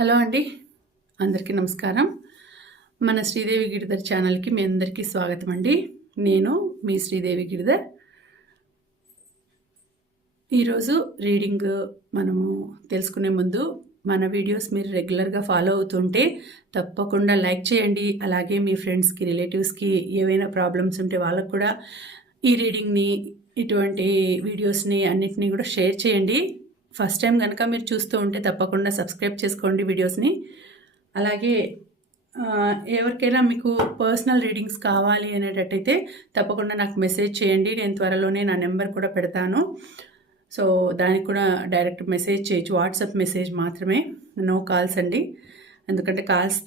Hello అండి. అందరికీ నమస్కారం. మన శ్రీదేవి గిరిధర్ ఛానల్కి మీ అందరికీ స్వాగతం అండి. నేను మీ శ్రీదేవి గిరిధర్. ఈరోజు రీడింగ్ మనము తెలుసుకునే ముందు మన వీడియోస్ మీరు రెగ్యులర్గా ఫాలో అవుతుంటే తప్పకుండా లైక్ చేయండి. అలాగే మీ ఫ్రెండ్స్కి రిలేటివ్స్కి ఏవైనా ప్రాబ్లమ్స్ ఉంటే వాళ్ళకు కూడా ఈ రీడింగ్ని ఇటువంటి వీడియోస్ని అన్నిటినీ కూడా షేర్ చేయండి. ఫస్ట్ టైం కనుక మీరు చూస్తూ ఉంటే తప్పకుండా సబ్స్క్రైబ్ చేసుకోండి వీడియోస్ని. అలాగే ఎవరికైనా మీకు పర్సనల్ రీడింగ్స్ కావాలి అనేటట్టయితే తప్పకుండా నాకు మెసేజ్ చేయండి. నేను త్వరలోనే నా నెంబర్ కూడా పెడతాను. సో దానికి కూడా డైరెక్ట్ మెసేజ్ చేయొచ్చు. వాట్సాప్ మెసేజ్ మాత్రమే. నో కాల్స్ అండి. ఎందుకంటే కాల్స్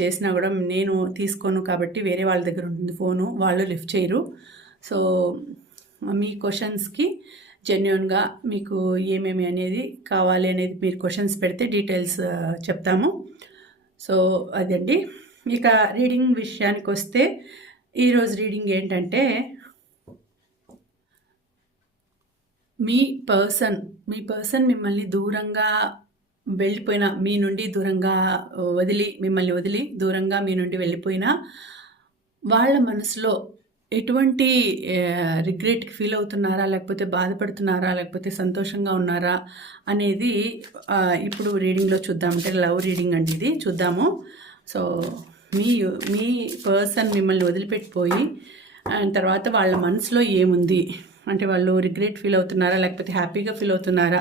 చేసినా కూడా నేను తీసుకోను కాబట్టి వేరే వాళ్ళ దగ్గర ఉంటుంది ఫోను. వాళ్ళు లిఫ్ట్ చేయరు. సో మీ క్వశ్చన్స్కి జెన్యున్గా మీకు ఏమేమి అనేది కావాలి అనేది మీరు క్వశ్చన్స్ పెడితే డీటెయిల్స్ చెప్తాము. సో అదండి. ఇక రీడింగ్ విషయానికి వస్తే ఈరోజు రీడింగ్ ఏంటంటే మీ పర్సన్ మీ పర్సన్ మిమ్మల్ని దూరంగా వెళ్ళిపోయిన మీ నుండి దూరంగా వదిలి మిమ్మల్ని వదిలి దూరంగా మీ నుండి వెళ్ళిపోయిన వాళ్ళ మనసులో ఎటువంటి రిగ్రెట్కి ఫీల్ అవుతున్నారా? లేకపోతే బాధపడుతున్నారా? లేకపోతే సంతోషంగా ఉన్నారా? అనేది ఇప్పుడు రీడింగ్లో చూద్దాం. అంటే లవ్ రీడింగ్ అండి ఇది. చూద్దాము. సో మీ మీ పర్సన్ మిమ్మల్ని వదిలిపెట్టిపోయి తర్వాత వాళ్ళ మనసులో ఏముంది? అంటే వాళ్ళు రిగ్రెట్ ఫీల్ అవుతున్నారా? లేకపోతే హ్యాపీగా ఫీల్ అవుతున్నారా?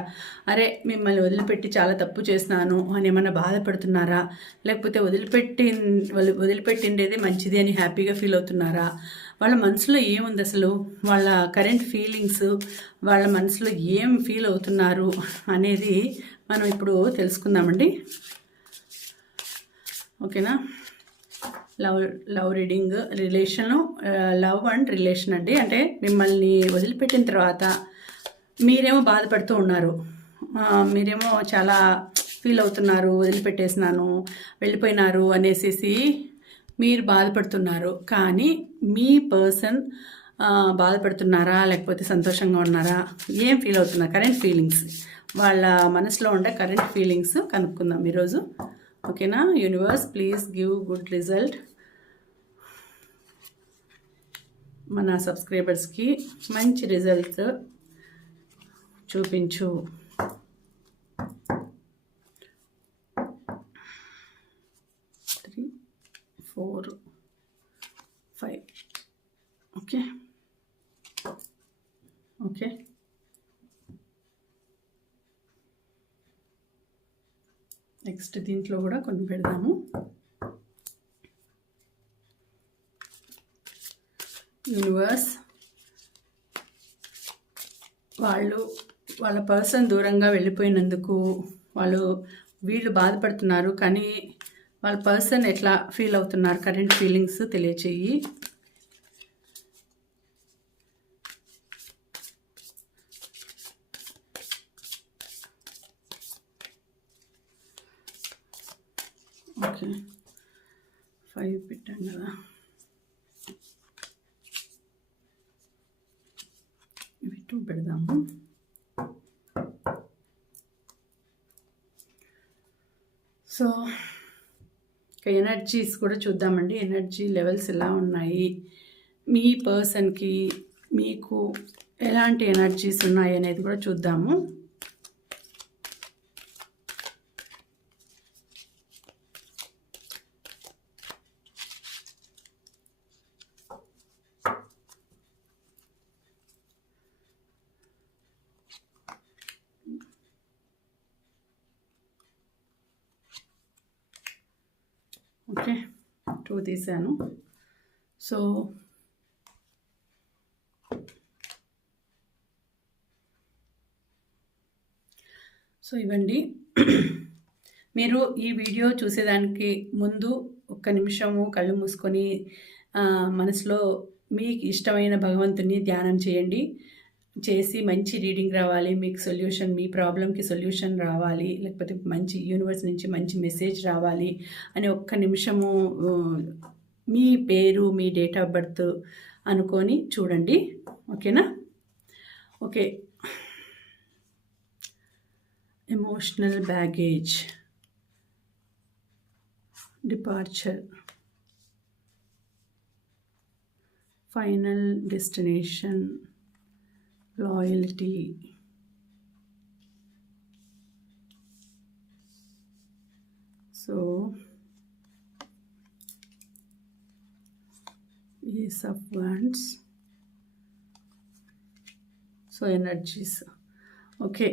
అరే మిమ్మల్ని వదిలిపెట్టి చాలా తప్పు చేసినాను అని ఏమైనా బాధపడుతున్నారా? లేకపోతే వదిలిపెట్టి వదిలిపెట్టిండేది మంచిది అని హ్యాపీగా ఫీల్ అవుతున్నారా? వాళ్ళ మనసులో ఏముంది అసలు? వాళ్ళ కరెంట్ ఫీలింగ్స్ వాళ్ళ మనసులో ఏం ఫీల్ అవుతున్నారు అనేది మనం ఇప్పుడు తెలుసుకుందామండి. ఓకేనా? Love love reading relation love and relation అండి. అంటే మిమ్మల్ని వదిలిపెట్టిన తర్వాత మీరేమో బాధపడుతూ ఉన్నారు. మీరేమో చాలా ఫీల్ అవుతున్నారు వదిలిపెట్టేసినాను వెళ్ళిపోయినారు అనేసి మీరు బాధపడుతున్నారు. కానీ మీ పర్సన్ బాధపడుతున్నారా? లేకపోతే సంతోషంగా ఉన్నారా? ఏం ఫీల్ అవుతున్నారు కరెంట్ ఫీలింగ్స్. వాళ్ళ మనసులో ఉండే కరెంట్ ఫీలింగ్స్ కనుక్కుందాం ఈరోజు. ఓకేనా? Universe please give good result. మన సబ్స్క్రైబర్స్కి మంచి రిజల్ట్ చూపించు. Three four okay okay next దీంట్లో కూడా కొన్ని పెడదాము. యూనివర్స్ వాళ్ళు వాళ్ళ పర్సన్ దూరంగా వెళ్ళిపోయినందుకు వాళ్ళు వీళ్ళు బాధపడుతున్నారు కానీ వాళ్ళ పర్సన్ ఎట్లా ఫీల్ అవుతున్నారు కరెంట్ ఫీలింగ్స్ తెలియచేయి ఓకే ఫైవ్ పెట్టాం కదా ఇవి టూ పెడదాము సో ఇక ఎనర్జీస్ కూడా చూద్దామండి. ఎనర్జీ లెవెల్స్ ఎలా ఉన్నాయి? మీ పర్సన్కి మీకు ఎలాంటి ఎనర్జీస్ ఉన్నాయి అనేది కూడా చూద్దాము ఓకే తీశాను తీసాను. సో సో ఇవ్వండి. మీరు ఈ వీడియో చూసేదానికి ముందు ఒక్క నిమిషము కళ్ళు మూసుకొని మనసులో మీకు ఇష్టమైన భగవంతుని ధ్యానం చేయండి. చేసి మంచి రీడింగ్ రావాలి మీకు సొల్యూషన్ మీ ప్రాబ్లంకి సొల్యూషన్ రావాలి లేకపోతే మంచి యూనివర్స్ నుంచి మంచి మెసేజ్ రావాలి అని ఒక్క నిమిషము మీ పేరు మీ డేట్ ఆఫ్ బర్త్ అనుకొని చూడండి. ఓకేనా? Okay. Emotional baggage. Departure. Final destination. Loyalty so ఈ సబ్ Wands. సో ఎనర్జీస్ ఓకే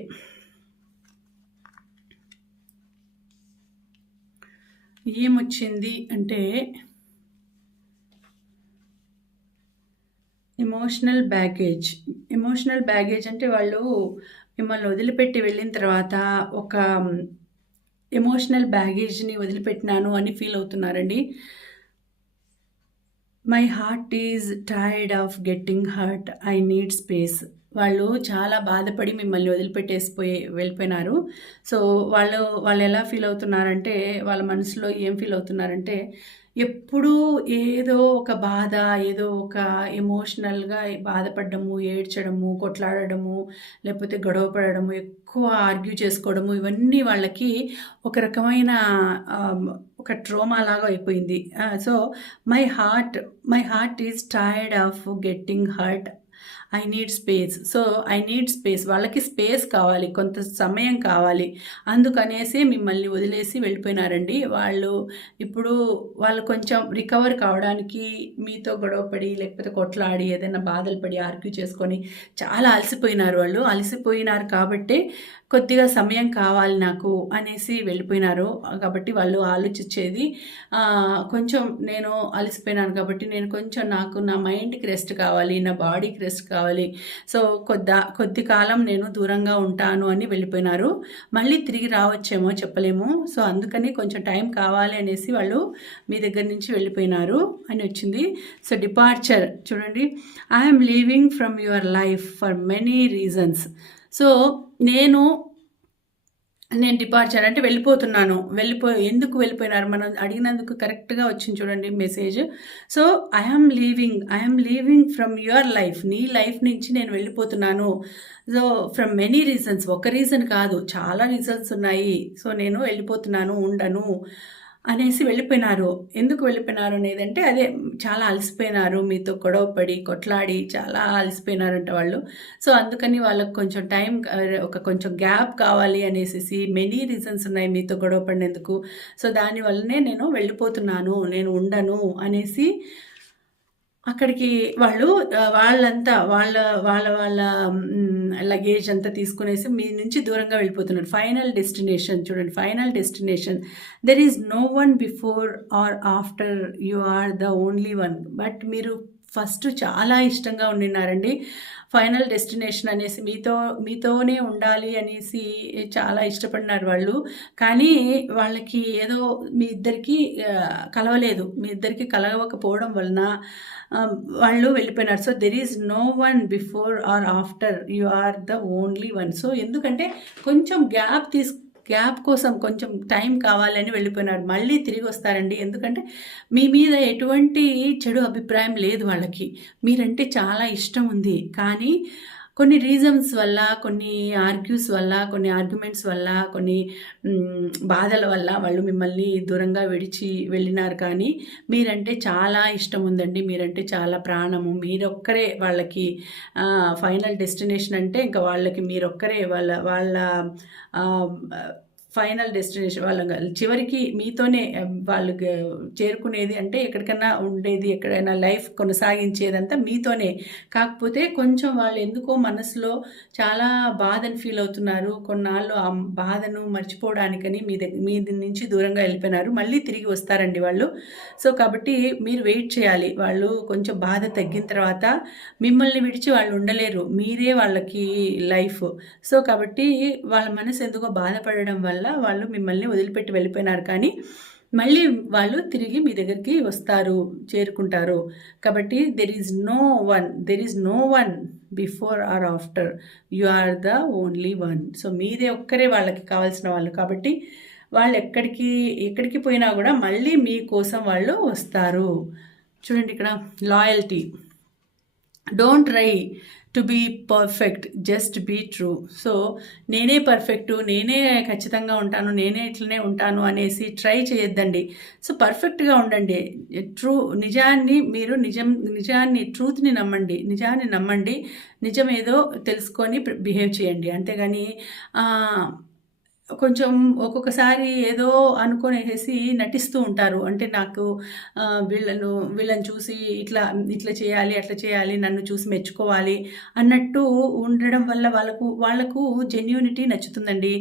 ఏమొచ్చింది అంటే ఎమోషనల్ బ్యాగేజ్ ఎమోషనల్ బ్యాగేజ్ అంటే వాళ్ళు మిమ్మల్ని వదిలిపెట్టి వెళ్ళిన తర్వాత ఒక ఎమోషనల్ బ్యాగేజ్ని వదిలిపెట్టినాను అని feel అవుతున్నారండి. My heart is tired of getting hurt I need space వాళ్ళు చాలా బాధపడి మిమ్మల్ని వదిలిపెట్టేసిపోయి వెళ్ళిపోయినారు. సో వాళ్ళు వాళ్ళు ఎలా ఫీల్ అవుతున్నారంటే వాళ్ళ మనసులో ఏం ఫీల్ అవుతున్నారంటే ఎప్పుడూ ఏదో ఒక బాధ ఏదో ఒక ఎమోషనల్గా బాధపడము ఏడ్చడము కొట్లాడడము లేకపోతే గొడవ పడడము ఎక్కువ ఆర్గ్యూ చేసుకోవడము ఇవన్నీ వాళ్ళకి ఒక రకమైన ఒక ట్రోమా లాగా అయిపోయింది. So my heart my heart is tired of getting hurt I need space so I need space వాళ్ళకి స్పేస్ కావాలి. కొంత సమయం కావాలి. అందుకనేసి మిమ్మల్ని వదిలేసి వెళ్ళిపోయినారండి. వాళ్ళు ఇప్పుడు వాళ్ళు కొంచెం రికవర్ కావడానికి మీతో గొడవపడి లేకపోతే కొట్లాడి ఏదైనా బాధలు పడి ఆర్గ్యూ చేసుకొని చాలా అలసిపోయినారు వాళ్ళు. అలసిపోయినారు కాబట్టి కొద్దిగా సమయం కావాలి నాకు అనేసి వెళ్ళిపోయినారు. కాబట్టి వాళ్ళు ఆలోచించేది కొంచెం నేను అలసిపోయినాను కాబట్టి నేను కొంచెం నాకు నా మైండ్కి రెస్ట్ కావాలి నా బాడీకి రెస్ట్ కావాలి. సో కొద్ది కొద్ది కాలం నేను దూరంగా ఉంటాను అని వెళ్ళిపోయినారు. మళ్ళీ తిరిగి రావచ్చేమో చెప్పలేము. సో అందుకని కొంచెం టైం కావాలి అనేసి వాళ్ళు మీ దగ్గర నుంచి వెళ్ళిపోయినారు అని వచ్చింది. సో డిపార్చర్ చూడండి I'm leaving from your life for many reasons so నేను నేను డిపార్చర్ అంటే వెళ్ళిపోతున్నాను. వెళ్ళిపో ఎందుకు వెళ్ళిపోయినారు? మనం అడిగినందుకు కరెక్ట్గా వచ్చింది చూడండి message so I'm leaving I'm leaving from your life నీ లైఫ్ నుంచి నేను వెళ్ళిపోతున్నాను. సో ఫ్రమ్ మెనీ రీజన్స్ ఒక రీజన్ కాదు చాలా రీజన్స్ ఉన్నాయి. సో నేను వెళ్ళిపోతున్నాను ఉండను. అనేసి వెళ్ళిపోయినారు. ఎందుకు వెళ్ళిపోయినారు అనేది అంటే అదే చాలా అలసిపోయినారు. మీతో గొడవపడి కొట్లాడి చాలా అలసిపోయినారంట వాళ్ళు. సో అందుకని వాళ్ళకి కొంచెం టైం ఒక కొంచెం గ్యాప్ కావాలి అనేసి మెనీ రీజన్స్ ఉన్నాయి మీతో గొడవ పడినందుకు. సో దానివల్లనే నేను వెళ్ళిపోతున్నాను నేను ఉండను అనేసి అక్కడికి వాళ్ళు వాళ్ళంతా వాళ్ళ వాళ్ళ వాళ్ళ లగేజ్ అంతా తీసుకునేసి మీ నుంచి దూరంగా వెళ్ళిపోతున్నారు. ఫైనల్ డెస్టినేషన్ చూడండి final destination there is no one before or after you are the only one but మీరు ఫస్ట్ చాలా ఇష్టంగా ఉండినారండి ఫైనల్ డెస్టినేషన్ అనేసి మీతో మీతోనే ఉండాలి అనేసి చాలా ఇష్టపడినారు వాళ్ళు. కానీ వాళ్ళకి ఏదో మీ ఇద్దరికి కలవలేదు. మీ ఇద్దరికి కలవకపోవడం వలన వాళ్ళు వెళ్ళిపోయినారు. So there is no one before or after you are the only one so ఎందుకంటే కొంచెం గ్యాప్ తీసుకు గ్యాప్ కోసం కొంచెం టైం కావాలని వెళ్ళిపోయినారు. మళ్ళీ తిరిగి వస్తారండి. ఎందుకంటే మీ మీద ఎటువంటి చెడు అభిప్రాయం లేదు వాళ్ళకి. మీరంటే చాలా ఇష్టం ఉంది. కానీ కొన్ని రీజన్స్ వల్ల కొన్ని ఆర్గ్యూస్ వల్ల కొన్ని ఆర్గ్యుమెంట్స్ వల్ల కొన్ని బాధల వల్ల వాళ్ళు మిమ్మల్ని దూరంగా విడిచి వెళ్ళినారు. కానీ మీరంటే చాలా ఇష్టం ఉందండి. మీరంటే చాలా ప్రాణము. మీరొక్కరే వాళ్ళకి ఫైనల్ డెస్టినేషన్ అంటే ఇంకా వాళ్ళకి మీరొక్కరే వాళ్ళ వాళ్ళ ఫైనల్ డెస్టినేషన్ వాళ్ళ చివరికి మీతోనే వాళ్ళు చేరుకునేది అంటే ఎక్కడికైనా ఉండేది ఎక్కడైనా లైఫ్ కొనసాగించేదంతా మీతోనే. కాకపోతే కొంచెం వాళ్ళు ఎందుకో మనసులో చాలా బాధను ఫీల్ అవుతున్నారు. కొన్నాళ్ళు ఆ బాధను మర్చిపోవడానికని మీ దగ్గర మీ నుంచి దూరంగా వెళ్ళిపోయినారు. మళ్ళీ తిరిగి వస్తారండి వాళ్ళు. సో కాబట్టి మీరు వెయిట్ చేయాలి. వాళ్ళు కొంచెం బాధ తగ్గిన తర్వాత మిమ్మల్ని విడిచి వాళ్ళు ఉండలేరు. మీరే వాళ్ళకి లైఫ్. సో కాబట్టి వాళ్ళ మనసు ఎందుకో బాధపడడం వల్ల వల్ల వాళ్ళు మిమ్మల్ని వదిలిపెట్టి వెళ్ళిపోయినారు. కానీ మళ్ళీ వాళ్ళు తిరిగి మీ దగ్గరికి వస్తారు చేరుకుంటారు. కాబట్టి there is no one there is no one before or after you are the only one so మీదే ఒక్కరే వాళ్ళకి కావాల్సిన వాళ్ళు. కాబట్టి వాళ్ళు ఎక్కడికి ఎక్కడికి పోయినా కూడా మళ్ళీ మీకోసం వాళ్ళు వస్తారు. చూడండి ఇక్కడ loyalty don't try to be perfect just be true so నేనే పర్ఫెక్ట్ నేనే ఖచ్చితంగా ఉంటాను నేనే ఇట్లనే ఉంటాను అనేసి ట్రై చేయొద్దండి. సో పర్ఫెక్ట్గా ఉండండి. ట్రూ నిజాన్ని మీరు నిజం నిజాన్ని ట్రూత్ని నమ్మండి. నిజాన్ని నమ్మండి. నిజమేదో తెలుసుకొని బిహేవ్ చేయండి. అంతేగాని కొంచెం ఒక్కొక్కసారి ఏదో అనుకునేసి నటిస్తూ ఉంటారు. అంటే నాకు వీళ్ళను వీళ్ళని చూసి ఇట్లా ఇట్లా చేయాలి అట్లా చేయాలి నన్ను చూసి మెచ్చుకోవాలి అన్నట్టు ఉండడం వల్ల వాళ్ళకు వాళ్ళకు జెన్యూనిటీ నచ్చుతుందండి.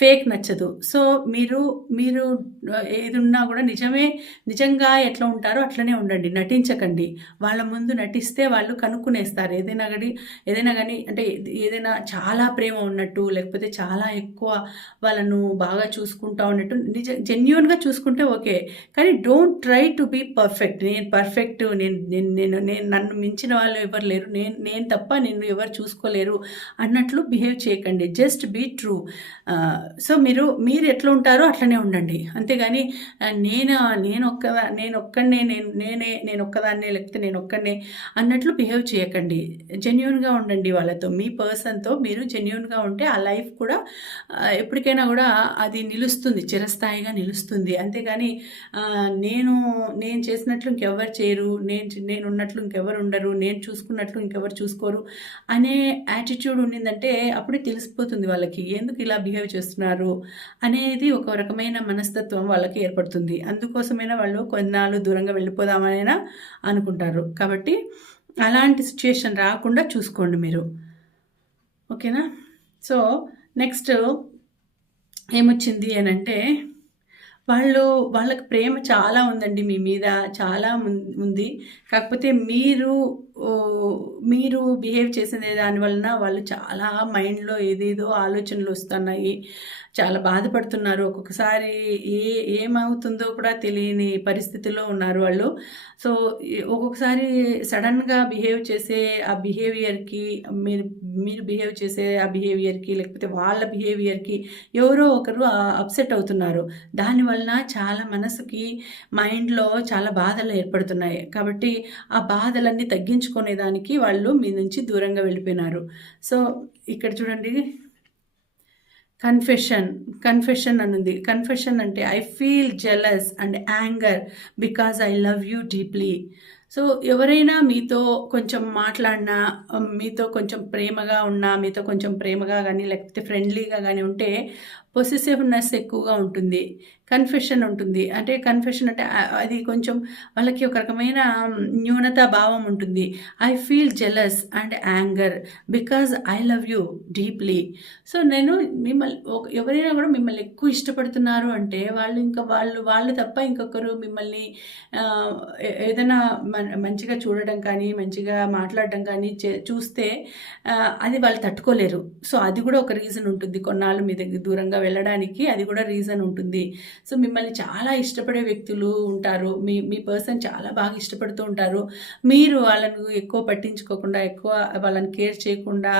ఫేక్ నచ్చదు. సో మీరు మీరు ఏది ఉన్నా కూడా నిజమే నిజంగా ఎట్లా ఉంటారో అట్లనే ఉండండి. నటించకండి. వాళ్ళ ముందు నటిస్తే వాళ్ళు కనుక్కునేస్తారు. ఏదైనా కానీ ఏదైనా కానీ అంటే ఏదైనా చాలా ప్రేమ ఉన్నట్టు లేకపోతే చాలా ఎక్కువ వాళ్ళను బాగా చూసుకుంటా ఉన్నట్టు నిజ జెన్యున్గా చూసుకుంటే ఓకే. కానీ don't try to be perfect నేను పర్ఫెక్ట్ నేను నేను నేను నేను నన్ను మించిన వాళ్ళు ఎవరు లేరు. నేను నేను తప్ప నిన్ను ఎవరు చూసుకోలేరు అన్నట్లు బిహేవ్ చేయకండి. జస్ట్ బీ ట్రూ సో మీరు మీరు ఎట్లా ఉంటారో అట్లనే ఉండండి. అంతేగాని నేను నేను ఒక్క నేను ఒక్కడనే నేను నేనే నేను ఒక్కదాన్నే లేకపోతే నేను ఒక్కడనే అన్నట్లు బిహేవ్ చేయకండి. జెన్యున్గా ఉండండి వాళ్ళతో. మీ పర్సన్తో మీరు జెన్యున్గా ఉంటే ఆ లైఫ్ కూడా ఎప్పటికైనా కూడా అది నిలుస్తుంది చిరస్థాయిగా నిలుస్తుంది. అంతేగాని నేను నేను చేసినట్లు ఇంకెవరు చేయరు నేను నేను ఉన్నట్లు ఇంకెవరు ఉండరు నేను చూసుకున్నట్లు ఇంకెవరు చూసుకోరు అనే యాటిట్యూడ్ ఉండిందంటే అప్పుడే తెలిసిపోతుంది వాళ్ళకి. ఎందుకు ఇలా బిహేవ్ చేస్తున్నారు అనేది ఒక రకమైన మనస్తత్వం వాళ్ళకి ఏర్పడుతుంది. అందుకోసమైనా వాళ్ళు కొన్నాళ్ళు దూరంగా వెళ్ళిపోదామనైనా అనుకుంటారు. కాబట్టి అలాంటి సిచ్యుయేషన్ రాకుండా చూసుకోండి మీరు. ఓకేనా? సో నెక్స్ట్ ఏమొచ్చింది అని అంటే వాళ్ళు వాళ్ళకి ప్రేమ చాలా ఉందండి మీ మీద చాలా ఉంది. కాకపోతే మీరు మీరు బిహేవ్ చేసిన దాని వలన వాళ్ళు చాలా మైండ్లో ఏదేదో ఆలోచనలు వస్తున్నాయి. చాలా బాధపడుతున్నారు. ఒక్కొక్కసారి ఏ ఏమవుతుందో కూడా తెలియని పరిస్థితిలో ఉన్నారు వాళ్ళు. సో ఒక్కొక్కసారి సడన్గా బిహేవ్ చేసే ఆ బిహేవియర్కి మీరు మీరు బిహేవ్ చేసే ఆ బిహేవియర్కి లేకపోతే వాళ్ళ బిహేవియర్కి ఎవరో ఒకరు అప్సెట్ అవుతున్నారు. దానివలన చాలా మనసుకి మైండ్లో చాలా బాధలు ఏర్పడుతున్నాయి. కాబట్టి ఆ బాధలన్నీ తగ్గించుకునేదానికి వాళ్ళు మీ నుంచి దూరంగా వెళ్ళిపోయినారు. సో ఇక్కడ చూడండి. కన్ఫెషన్ కన్ఫెషన్ అనుంది. కన్ఫెషన్ అంటే I feel jealous and anger because I love you deeply so ఎవరైనా మీతో కొంచెం మాట్లాడినా మీతో కొంచెం ప్రేమగా ఉన్నా మీతో కొంచెం ప్రేమగా కానీ లేకపోతే ఫ్రెండ్లీగా కానీ ఉంటే పొసెసివ్నెస్ ఎక్కువగా ఉంటుంది. కన్ఫెషన్ ఉంటుంది. అంటే కన్ఫెషన్ అంటే అది కొంచెం వాళ్ళకి ఒక రకమైన న్యూనత భావం ఉంటుంది. I feel jealous and anger because I love you deeply so నేను మిమ్మల్ని ఎవరైనా కూడా మిమ్మల్ని ఎక్కువ ఇష్టపడుతున్నారు అంటే వాళ్ళు ఇంకా వాళ్ళు వాళ్ళు తప్ప ఇంకొకరు మిమ్మల్ని ఏదైనా మంచిగా చూడడం కానీ మంచిగా మాట్లాడడం కానీ చూస్తే అది వాళ్ళు తట్టుకోలేరు. సో అది కూడా ఒక రీజన్ ఉంటుంది కొన్నాళ్ళు మీ దగ్గర దూరంగా వెళ్ళడానికి అది కూడా రీజన్ ఉంటుంది. సో మిమ్మల్ని చాలా ఇష్టపడే వ్యక్తులు ఉంటారు. మీ మీ పర్సన్ చాలా బాగా ఇష్టపడుతూ ఉంటారు. మీరు వాళ్ళను ఎక్కువ పట్టించుకోకుండా ఎక్కువ వాళ్ళని కేర్ చేయకుండా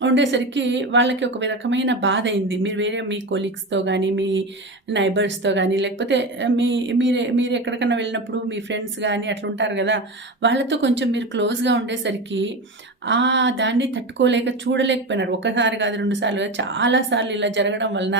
ఉండేసరికి వాళ్ళకి ఒక రకమైన బాధ అయింది. మీరు వేరే మీ కొలీగ్స్తో కానీ మీ నైబర్స్తో కానీ లేకపోతే మీ మీరే మీరు ఎక్కడికైనా వెళ్ళినప్పుడు మీ ఫ్రెండ్స్ కానీ అట్లా ఉంటారు కదా వాళ్ళతో కొంచెం మీరు క్లోజ్గా ఉండేసరికి ఆ దాన్ని తట్టుకోలేక చూడలేకపోయినారు. ఒకసారి కాదు రెండు సార్లు కాదు చాలాసార్లు ఇలా జరగడం వలన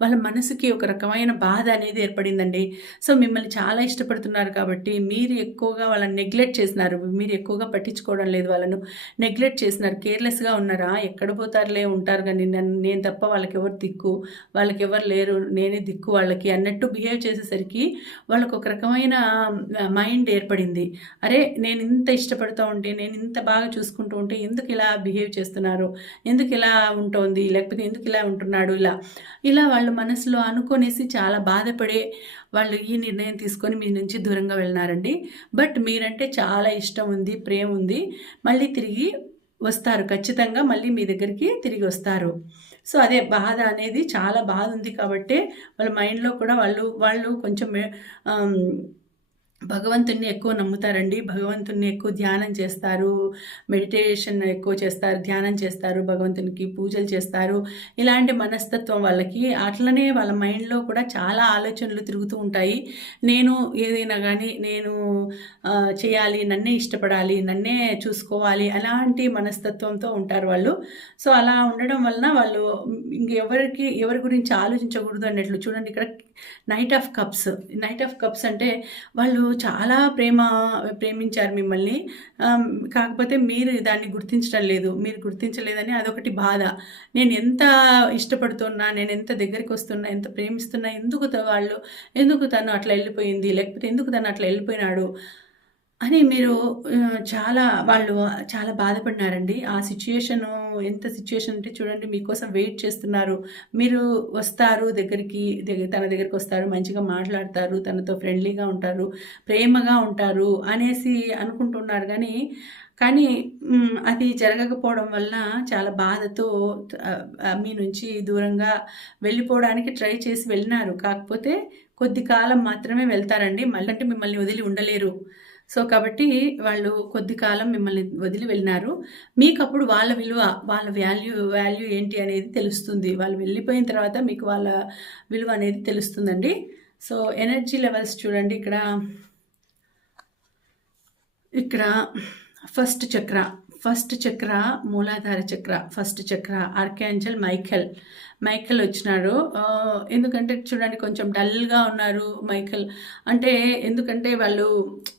వాళ్ళ మనసుకి ఒక రకమైన బాధ అనేది ఏర్పడిందండి. సో మిమ్మల్ని చాలా ఇష్టపడుతున్నారు కాబట్టి మీరు ఎక్కువగా వాళ్ళని నెగ్లెక్ట్ చేసినారు. మీరు ఎక్కువగా పట్టించుకోవడం లేదు వాళ్ళను. నెగ్లెక్ట్ చేసినారు. కేర్లెస్గా ఉన్నారా? ఎక్కడ పోతారులే ఉంటారు కానీ నన్ను నేను తప్ప వాళ్ళకి ఎవరు దిక్కు వాళ్ళకి ఎవరు లేరు నేనే దిక్కు వాళ్ళకి అన్నట్టు బిహేవ్ చేసేసరికి వాళ్ళకు ఒక రకమైన మైండ్ ఏర్పడింది. అరే నేను ఇంత ఇష్టపడుతూ ఉంటే నేను ఇంత బాగా చూసుకుంటూ ఉంటే ఎందుకు ఇలా బిహేవ్ చేస్తున్నారు? ఎందుకు ఇలా ఉంటుంది? లేకపోతే ఎందుకు ఇలా ఉంటున్నాడు? ఇలా. ఇలా వాళ్ళు మనసులో అనుకునేసి చాలా బాధపడే వాళ్ళు ఈ నిర్ణయం తీసుకొని మీ నుంచి దూరంగా వెళ్ళినారండి. బట్ మీరంటే చాలా ఇష్టం ఉంది ప్రేమ ఉంది మళ్ళీ తిరిగి వస్తారు. ఖచ్చితంగా మళ్ళీ మీ దగ్గరికి తిరిగి వస్తారు. సో అదే బాధ అనేది చాలా బాధ ఉంది కాబట్టి వాళ్ళ మైండ్లో కూడా వాళ్ళు వాళ్ళు కొంచెం భగవంతుణ్ణి ఎక్కువ నమ్ముతారండి. భగవంతుణ్ణి ఎక్కువ ధ్యానం చేస్తారు. మెడిటేషన్ ఎక్కువ చేస్తారు. ధ్యానం చేస్తారు. భగవంతునికి పూజలు చేస్తారు. ఇలాంటి మనస్తత్వం వాళ్ళకి అట్లనే వాళ్ళ మైండ్లో కూడా చాలా ఆలోచనలు తిరుగుతూ ఉంటాయి. నేను ఏదైనా కానీ నేను చేయాలి నన్నే ఇష్టపడాలి నన్నే చూసుకోవాలి అలాంటి మనస్తత్వంతో ఉంటారు వాళ్ళు. సో అలా ఉండడం వలన వాళ్ళు ఇంకెవరికి ఎవరి గురించి ఆలోచించకూడదు అన్నట్లు చూడండి. ఇక్కడ knight of cups knight of cups అంటే వాళ్ళు చాలా ప్రేమ ప్రేమించారు మిమ్మల్ని. కాకపోతే మీరు దాన్ని గుర్తించడం లేదు. మీరు గుర్తించలేదని అదొకటి బాధ. నేను ఎంత ఇష్టపడుతున్నా నేను ఎంత దగ్గరికి వస్తున్నా ఎంత ప్రేమిస్తున్నా ఎందుకు వాళ్ళు ఎందుకు తను అట్లా వెళ్ళిపోయింది? లేకపోతే ఎందుకు తను అట్లా వెళ్ళిపోయినాడు? అని మీరు చాలా వాళ్ళు చాలా బాధపడినారండి. ఆ సిచ్యుయేషను ఎంత సిచ్యువేషన్ అంటే చూడండి మీకోసం వెయిట్ చేస్తున్నారు. మీరు వస్తారు దగ్గరికి తన దగ్గరికి వస్తారు మంచిగా మాట్లాడతారు తనతో ఫ్రెండ్లీగా ఉంటారు ప్రేమగా ఉంటారు అనేసి అనుకుంటున్నారు కానీ కానీ అది జరగకపోవడం వల్ల చాలా బాధతో మీ నుంచి దూరంగా వెళ్ళిపోవడానికి ట్రై చేసి వెళ్ళినారు. కాకపోతే కొద్ది కాలం మాత్రమే వెళ్తారండి. మళ్ళీ అంటే మిమ్మల్ని వదిలి ఉండలేరు. సో కాబట్టి వాళ్ళు కొద్ది కాలం మిమ్మల్ని వదిలి వెళ్ళినారు. మీకు అప్పుడు వాళ్ళ విలువ వాళ్ళ వాల్యూ వాల్యూ ఏంటి అనేది తెలుస్తుంది. వాళ్ళు వెళ్ళిపోయిన తర్వాత మీకు వాళ్ళ విలువ అనేది తెలుస్తుందండి. సో ఎనర్జీ లెవెల్స్ చూడండి ఇక్కడ. ఇక్కడ ఫస్ట్ చక్ర ఫస్ట్ చక్ర మూలాధార చక్ర ఫస్ట్ చక్ర ఆర్కాంజల్ మైఖెల్ మైకల్ వచ్చినాడు. ఎందుకంటే చూడండి కొంచెం డల్గా ఉన్నారు మైకల్ అంటే ఎందుకంటే వాళ్ళు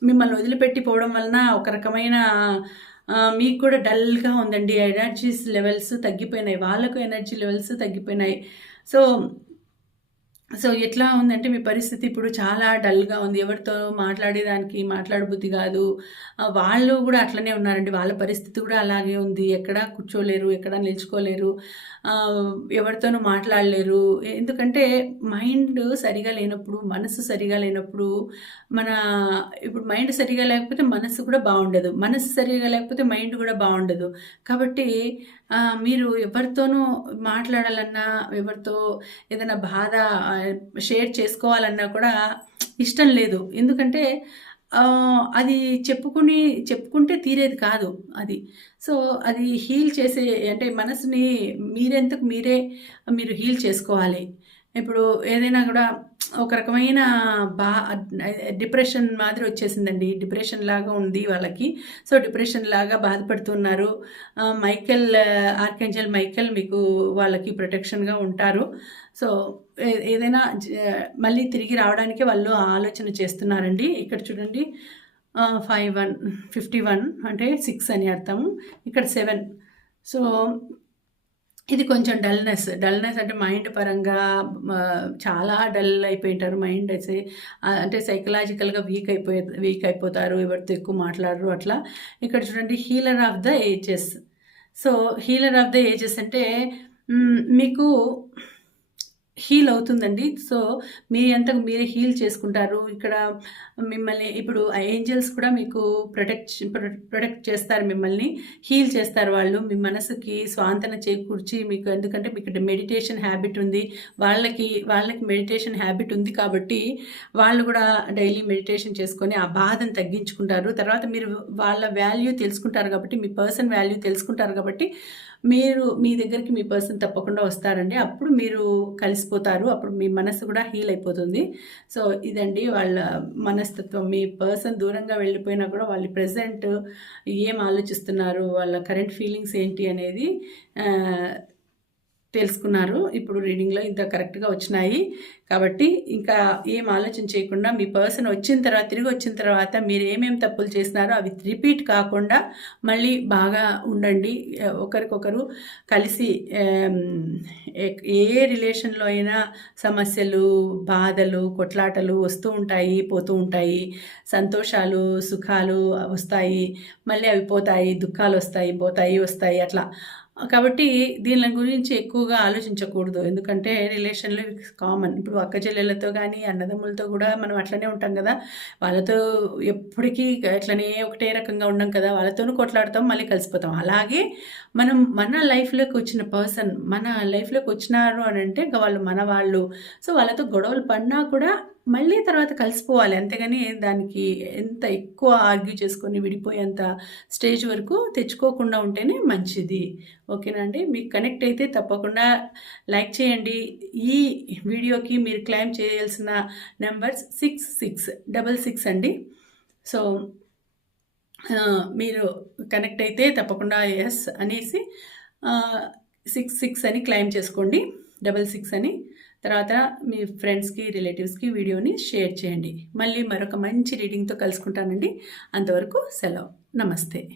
మిమ్మల్ని వదిలిపెట్టి పోవడం వలన ఒక రకమైన మీకు కూడా డల్గా ఉందండి. ఎనర్జీస్ లెవెల్స్ తగ్గిపోయినాయి. వాళ్ళకు ఎనర్జీ లెవెల్స్ తగ్గిపోయినాయి. సో సో ఎట్లా ఉందంటే మీ పరిస్థితి ఇప్పుడు చాలా డల్గా ఉంది. ఎవరితో మాట్లాడేదానికి మాట్లాడబుద్ధి కాదు. వాళ్ళు కూడా అట్లనే ఉన్నారండి. వాళ్ళ పరిస్థితి కూడా అలాగే ఉంది. ఎక్కడా కూర్చోలేరు ఎక్కడ నిల్చుకోలేరు. ఎవరితోనూ మాట్లాడలేరు. ఎందుకంటే మైండ్ సరిగా లేనప్పుడు మనసు సరిగా లేనప్పుడు మన ఇప్పుడు మైండ్ సరిగా లేకపోతే మనసు కూడా బాగుండదు. మనసు సరిగా లేకపోతే మైండ్ కూడా బాగుండదు. కాబట్టి మీరు ఎవరితోనూ మాట్లాడాలన్నా ఎవరితో ఏదైనా బాధ షేర్ చేసుకోవాలన్నా కూడా ఇష్టం లేదు. ఎందుకంటే అది చెప్పుకుని చెప్పుకుంటే తీరేది కాదు అది. సో అది హీల్ చేసే అంటే మనసుని మీరెంతకు మీరే మీరు హీల్ చేసుకోవాలి. ఇప్పుడు ఏదైనా కూడా ఒక రకమైన బా డిప్రెషన్ మాదిరి వచ్చేసిందండి. డిప్రెషన్ లాగా ఉంది వాళ్ళకి. సో డిప్రెషన్ లాగా బాధపడుతున్నారు. మైకెల్ ఆర్కెంజల్ మైకెల్ మీకు వాళ్ళకి ప్రొటెక్షన్గా ఉంటారు. సో ఏదైనా మళ్ళీ తిరిగి రావడానికి వాళ్ళు ఆలోచన చేస్తున్నారండి. ఇక్కడ చూడండి. ఫైవ్ వన్ ఫిఫ్టీ వన్ అంటే సిక్స్ అని అర్థం. ఇక్కడ సెవెన్. సో ఇది కొంచెం డల్నెస్. డల్నెస్ అంటే మైండ్ పరంగా చాలా డల్ అయిపోయింటారు. మైండ్ అయితే అంటే సైకలాజికల్గా వీక్ అయిపోయి వీక్ అయిపోతారు. ఎవరితో ఎక్కువ మాట్లాడరు అట్లా. ఇక్కడ చూడండి healer of the ages. So healer of the ages అంటే మీకు హీల్ అవుతుందండి. సో మీ అంతకు మీరే హీల్ చేసుకుంటారు. ఇక్కడ మిమ్మల్ని ఇప్పుడు ఏంజల్స్ కూడా మీకు ప్రొటెక్ట్ ప్రొటెక్ట్ చేస్తారు మిమ్మల్ని. హీల్ చేస్తారు వాళ్ళు. మీ మనసుకి స్వాంతన చేకూర్చి మీకు ఎందుకంటే మీకు మెడిటేషన్ హ్యాబిట్ ఉంది. వాళ్ళకి వాళ్ళకి మెడిటేషన్ హ్యాబిట్ ఉంది కాబట్టి వాళ్ళు కూడా డైలీ మెడిటేషన్ చేసుకొని ఆ బాధను తగ్గించుకుంటారు. తర్వాత మీరు వాళ్ళ వాల్యూ తెలుసుకుంటారు కాబట్టి మీ పర్సన్ వాల్యూ తెలుసుకుంటారు కాబట్టి మీరు మీ దగ్గరికి మీ పర్సన్ తప్పకుండా వస్తారండి. అప్పుడు మీరు కలిసి కలిసిపోతారు అప్పుడు మీ మనసు కూడా హీల్ అయిపోతుంది. సో ఇదండి వాళ్ళ మనస్తత్వం. మీ పర్సన్ దూరంగా వెళ్ళిపోయినా కూడా వాళ్ళు ప్రజెంట్ ఏం ఆలోచిస్తున్నారు? వాళ్ళ కరెంట్ ఫీలింగ్స్ ఏంటి అనేది తెలుసుకున్నారు. ఇప్పుడు రీడింగ్లో ఇంత కరెక్ట్గా వచ్చినాయి. కాబట్టి ఇంకా ఏం ఆలోచన చేయకుండా మీ పర్సన్ వచ్చిన తర్వాత తిరిగి వచ్చిన తర్వాత మీరు ఏమేమి తప్పులు చేసినారో అవి రిపీట్ కాకుండా మళ్ళీ బాగా ఉండండి. ఒకరికొకరు కలిసి ఏ రిలేషన్లో అయినా సమస్యలు బాధలు కొట్లాటలు వస్తూ ఉంటాయి పోతూ ఉంటాయి. సంతోషాలు సుఖాలు వస్తాయి. మళ్ళీ అవి పోతాయి దుఃఖాలు వస్తాయి పోతాయి వస్తాయి అట్లా. కాబట్టి దీని గురించి ఎక్కువగా ఆలోచించకూడదు. ఎందుకంటే రిలేషన్లో కామన్. ఇప్పుడు అక్క చెల్లెళ్ళతో కానీ అన్నదమ్ములతో కూడా మనం అట్లనే ఉంటాం కదా. వాళ్ళతో ఎప్పటికీ అట్లనే ఒకటే రకంగా ఉన్నాం కదా. వాళ్ళతోనూ కొట్లాడతాం మళ్ళీ కలిసిపోతాం. అలాగే మనం మన లైఫ్లోకి వచ్చిన పర్సన్ మన లైఫ్లోకి వచ్చినారు అని అంటే ఇంకా వాళ్ళు మన వాళ్ళు సో వాళ్ళతో గొడవలు పడినా కూడా మళ్ళీ తర్వాత కలిసిపోవాలి. అంతేగాని దానికి ఎంత ఎక్కువ ఆర్గ్యూ చేసుకొని విడిపోయేంత స్టేజ్ వరకు తెచ్చుకోకుండా ఉంటేనే మంచిది. ఓకేనా అండి? మీకు కనెక్ట్ అయితే తప్పకుండా లైక్ చేయండి. ఈ వీడియోకి మీరు క్లైమ్ చేయాల్సిన numbers six six double six అండి. సో మీరు కనెక్ట్ అయితే తప్పకుండా ఎస్ అనేసి సిక్స్ సిక్స్ అని క్లైమ్ చేసుకోండి. డబల్ సిక్స్ అని. తర్వాత మీ ఫ్రెండ్స్కి రిలేటివ్స్కి వీడియోని షేర్ చేయండి. మళ్ళీ మరొక మంచి రీడింగ్తో కలుసుకుంటానండి. అంతవరకు సెలవు. నమస్తే.